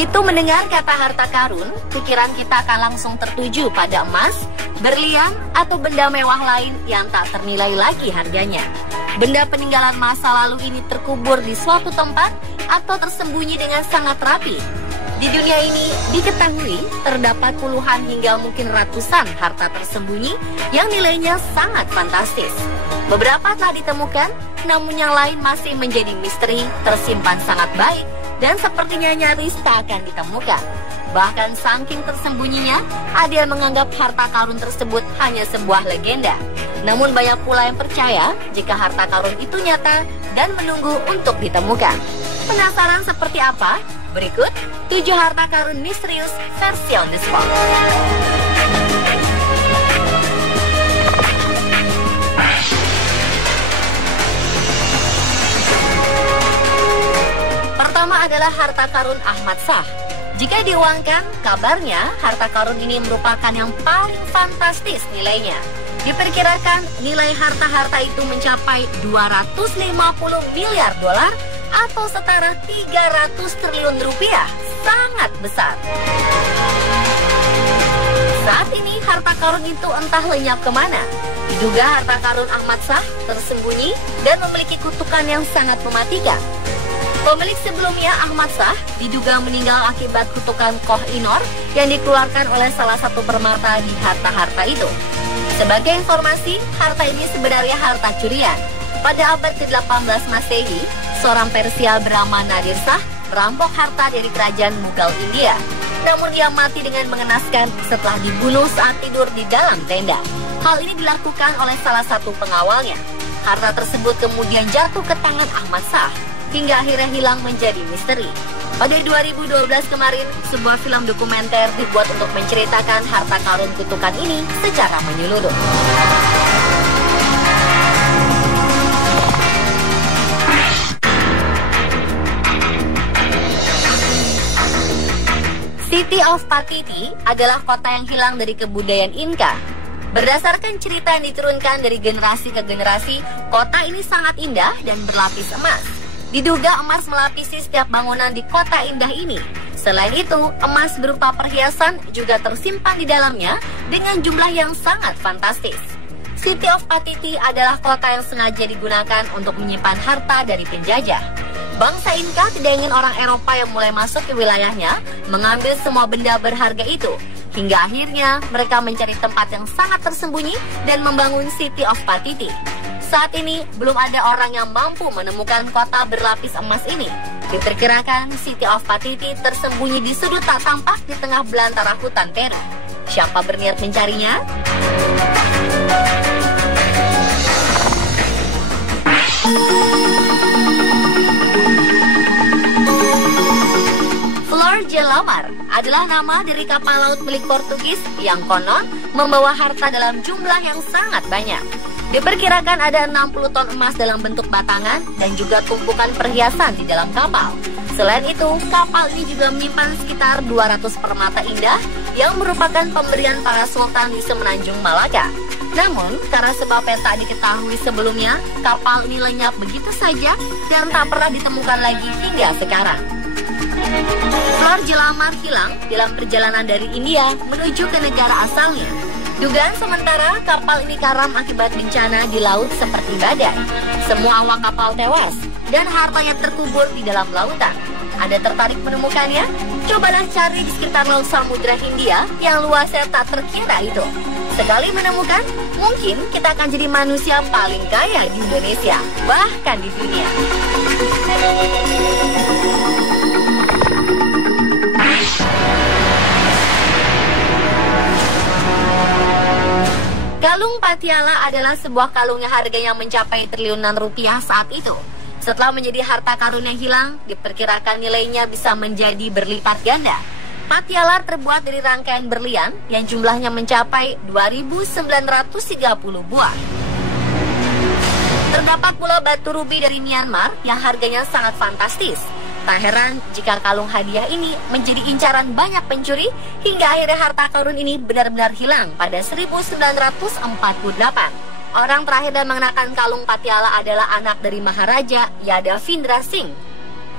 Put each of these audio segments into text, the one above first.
Begitu mendengar kata harta karun, pikiran kita akan langsung tertuju pada emas, berlian, atau benda mewah lain yang tak ternilai lagi harganya. Benda peninggalan masa lalu ini terkubur di suatu tempat atau tersembunyi dengan sangat rapi. Di dunia ini diketahui terdapat puluhan hingga mungkin ratusan harta tersembunyi yang nilainya sangat fantastis. Beberapa telah ditemukan, namun yang lain masih menjadi misteri, tersimpan sangat baik, dan sepertinya nyaris tak akan ditemukan. Bahkan saking tersembunyinya, ada yang menganggap harta karun tersebut hanya sebuah legenda. Namun banyak pula yang percaya jika harta karun itu nyata dan menunggu untuk ditemukan. Penasaran seperti apa? Berikut 7 harta karun misterius versi on the spot. Pertama adalah harta karun Ahmad Shah. Jika diuangkan, kabarnya harta karun ini merupakan yang paling fantastis nilainya. Diperkirakan nilai harta-harta itu mencapai 250 miliar dolar atau setara 300 triliun rupiah. Sangat besar. Saat ini harta karun itu entah lenyap kemana. Diduga harta karun Ahmad Shah tersembunyi dan memiliki kutukan yang sangat mematikan. Pemilik sebelumnya, Ahmad Shah, diduga meninggal akibat kutukan Koh Inor yang dikeluarkan oleh salah satu permata di harta-harta itu. Sebagai informasi, harta ini sebenarnya harta curian. Pada abad ke-18 Masehi, seorang Persia bernama Nadir Shah merampok harta dari kerajaan Mughal India. Namun dia mati dengan mengenaskan setelah dibunuh saat tidur di dalam tenda. Hal ini dilakukan oleh salah satu pengawalnya. Harta tersebut kemudian jatuh ke tangan Ahmad Shah, hingga akhirnya hilang menjadi misteri. Pada 2012 kemarin, sebuah film dokumenter dibuat untuk menceritakan harta karun kutukan ini secara menyeluruh. City of Patiti adalah kota yang hilang dari kebudayaan Inca. Berdasarkan cerita yang diturunkan dari generasi ke generasi, kota ini sangat indah dan berlapis emas. Diduga emas melapisi setiap bangunan di kota indah ini. Selain itu, emas berupa perhiasan juga tersimpan di dalamnya dengan jumlah yang sangat fantastis. City of Patiti adalah kota yang sengaja digunakan untuk menyimpan harta dari penjajah. Bangsa Inca tidak ingin orang Eropa yang mulai masuk ke wilayahnya mengambil semua benda berharga itu. Hingga akhirnya mereka mencari tempat yang sangat tersembunyi dan membangun City of Patiti. Saat ini belum ada orang yang mampu menemukan kota berlapis emas ini. Diperkirakan City of Patiti tersembunyi di sudut tak tampak di tengah belantara hutan Peru. Siapa berniat mencarinya? Flor de la Mar adalah nama dari kapal laut milik Portugis yang konon membawa harta dalam jumlah yang sangat banyak. Diperkirakan ada 60 ton emas dalam bentuk batangan dan juga tumpukan perhiasan di dalam kapal. Selain itu, kapal ini juga menyimpan sekitar 200 permata indah yang merupakan pemberian para sultan di Semenanjung Malaka. Namun, karena sebab yang tak diketahui sebelumnya, kapal ini lenyap begitu saja dan tak pernah ditemukan lagi hingga sekarang. Flor de la Mar hilang dalam perjalanan dari India menuju ke negara asalnya. Dugaan sementara kapal ini karam akibat bencana di laut seperti badai. Semua awak kapal tewas dan hartanya terkubur di dalam lautan. Anda tertarik menemukannya? Cobalah cari di sekitar laut Samudra Hindia yang luasnya tak terkira itu. Sekali menemukan, mungkin kita akan jadi manusia paling kaya di Indonesia, bahkan di dunia. Kalung Patiala adalah sebuah kalung yang harganya mencapai triliunan rupiah saat itu. Setelah menjadi harta karun yang hilang, diperkirakan nilainya bisa menjadi berlipat ganda. Patiala terbuat dari rangkaian berlian yang jumlahnya mencapai 2.930 buah. Terdapat pula batu rubi dari Myanmar yang harganya sangat fantastis. Tak heran jika kalung hadiah ini menjadi incaran banyak pencuri hingga akhirnya harta karun ini benar-benar hilang pada 1948. Orang terakhir yang mengenakan kalung Patiala adalah anak dari Maharaja Yadavindra Singh.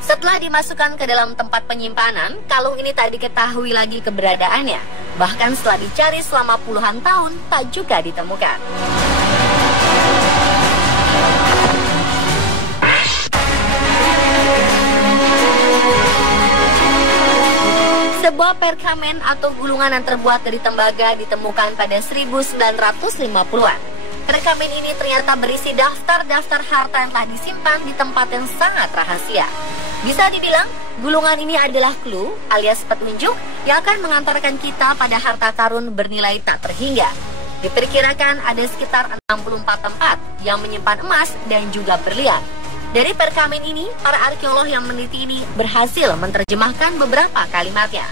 Setelah dimasukkan ke dalam tempat penyimpanan, kalung ini tak diketahui lagi keberadaannya. Bahkan setelah dicari selama puluhan tahun, tak juga ditemukan. Sebuah perkamen atau gulungan yang terbuat dari tembaga ditemukan pada 1950-an. Perkamen ini ternyata berisi daftar-daftar harta yang telah disimpan di tempat yang sangat rahasia. Bisa dibilang, gulungan ini adalah clue alias petunjuk yang akan mengantarkan kita pada harta karun bernilai tak terhingga. Diperkirakan ada sekitar 64 tempat yang menyimpan emas dan juga berlian. Dari perkamen ini, para arkeolog yang meneliti ini berhasil menerjemahkan beberapa kalimatnya.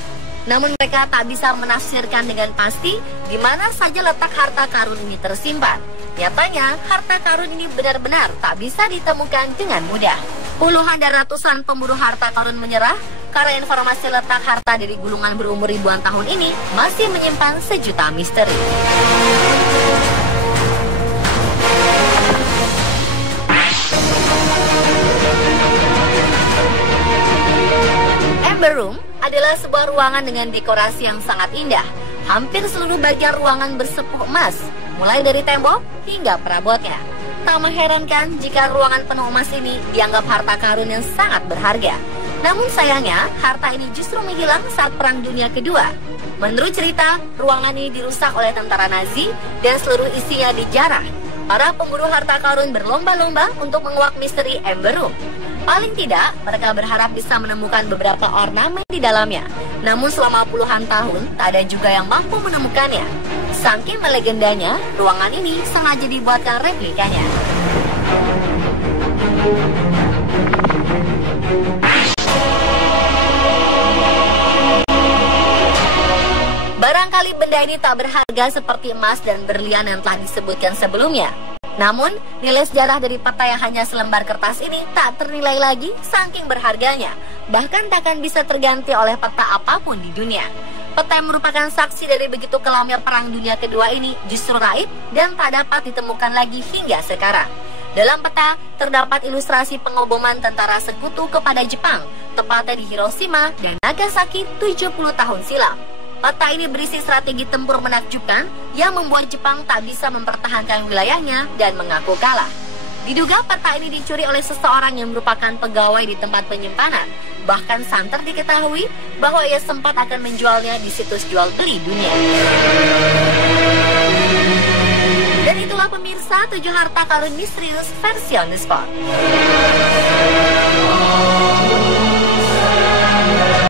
Namun mereka tak bisa menafsirkan dengan pasti di mana saja letak harta karun ini tersimpan. Nyatanya, harta karun ini benar-benar tak bisa ditemukan dengan mudah. Puluhan dan ratusan pemburu harta karun menyerah karena informasi letak harta dari gulungan berumur ribuan tahun ini masih menyimpan sejuta misteri. Amber Room adalah sebuah ruangan dengan dekorasi yang sangat indah. Hampir seluruh bagian ruangan bersepuh emas, mulai dari tembok hingga perabotnya. Tak mengherankan jika ruangan penuh emas ini dianggap harta karun yang sangat berharga. Namun sayangnya, harta ini justru menghilang saat Perang Dunia Kedua. Menurut cerita, ruangan ini dirusak oleh tentara Nazi dan seluruh isinya dijarah. Para pemburu harta karun berlomba-lomba untuk menguak misteri Amber Room. Paling tidak, mereka berharap bisa menemukan beberapa ornamen di dalamnya. Namun selama puluhan tahun, tak ada juga yang mampu menemukannya. Saking melegendanya, ruangan ini sengaja dibuatkan replikanya. Barangkali benda ini tak berharga seperti emas dan berlian yang telah disebutkan sebelumnya. Namun, nilai sejarah dari peta yang hanya selembar kertas ini tak ternilai lagi saking berharganya. Bahkan takkan bisa terganti oleh peta apapun di dunia. Peta yang merupakan saksi dari begitu kelamnya Perang Dunia Kedua ini justru raib dan tak dapat ditemukan lagi hingga sekarang. Dalam peta, terdapat ilustrasi pengoboman tentara sekutu kepada Jepang, tepatnya di Hiroshima dan Nagasaki 70 tahun silam. Peta ini berisi strategi tempur menakjubkan yang membuat Jepang tak bisa mempertahankan wilayahnya dan mengaku kalah. Diduga peta ini dicuri oleh seseorang yang merupakan pegawai di tempat penyimpanan. Bahkan santer diketahui bahwa ia sempat akan menjualnya di situs jual beli dunia. Dan itulah pemirsa 7 harta karun misterius versi on the spot.